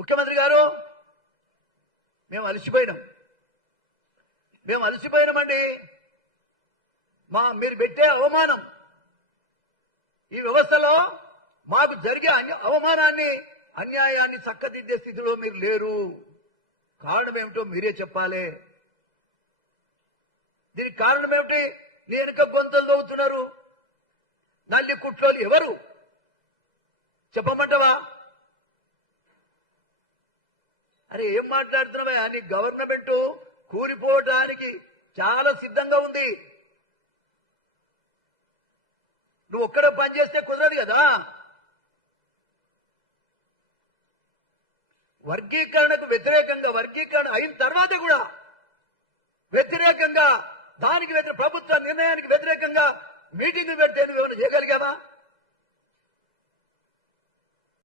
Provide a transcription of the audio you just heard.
ముఖ్యమంత్రి గారు మేము అలసిపోయినామండి. మీరు పెట్టే అవమానం, ఈ వ్యవస్థలో మాకు జరిగే అవమానాన్ని, అన్యాయాన్ని చక్కదిద్దే స్థితిలో మీరు లేరు. కారణం ఏమిటో మీరే చెప్పాలి. దీనికి కారణం ఏమిటి? నీ వెనుక గొంతులు దోగుతున్నారు నల్లి కుట్లోలు ఎవరు చెప్పమంటవా? అరే ఏం మాట్లాడుతున్నావా? నీ గవర్నమెంట్ కూలిపోవడానికి చాలా సిద్ధంగా ఉంది. నువ్వు ఒక్కడే పని చేస్తే కుదరదు కదా. వర్గీకరణకు వ్యతిరేకంగా, వర్గీకరణ అయిన తర్వాత కూడా వ్యతిరేకంగా, దానికి ప్రభుత్వ నిర్ణయానికి వ్యతిరేకంగా మీటింగ్లు పెడితే నువ్వేమైనా చేయగలిగావా?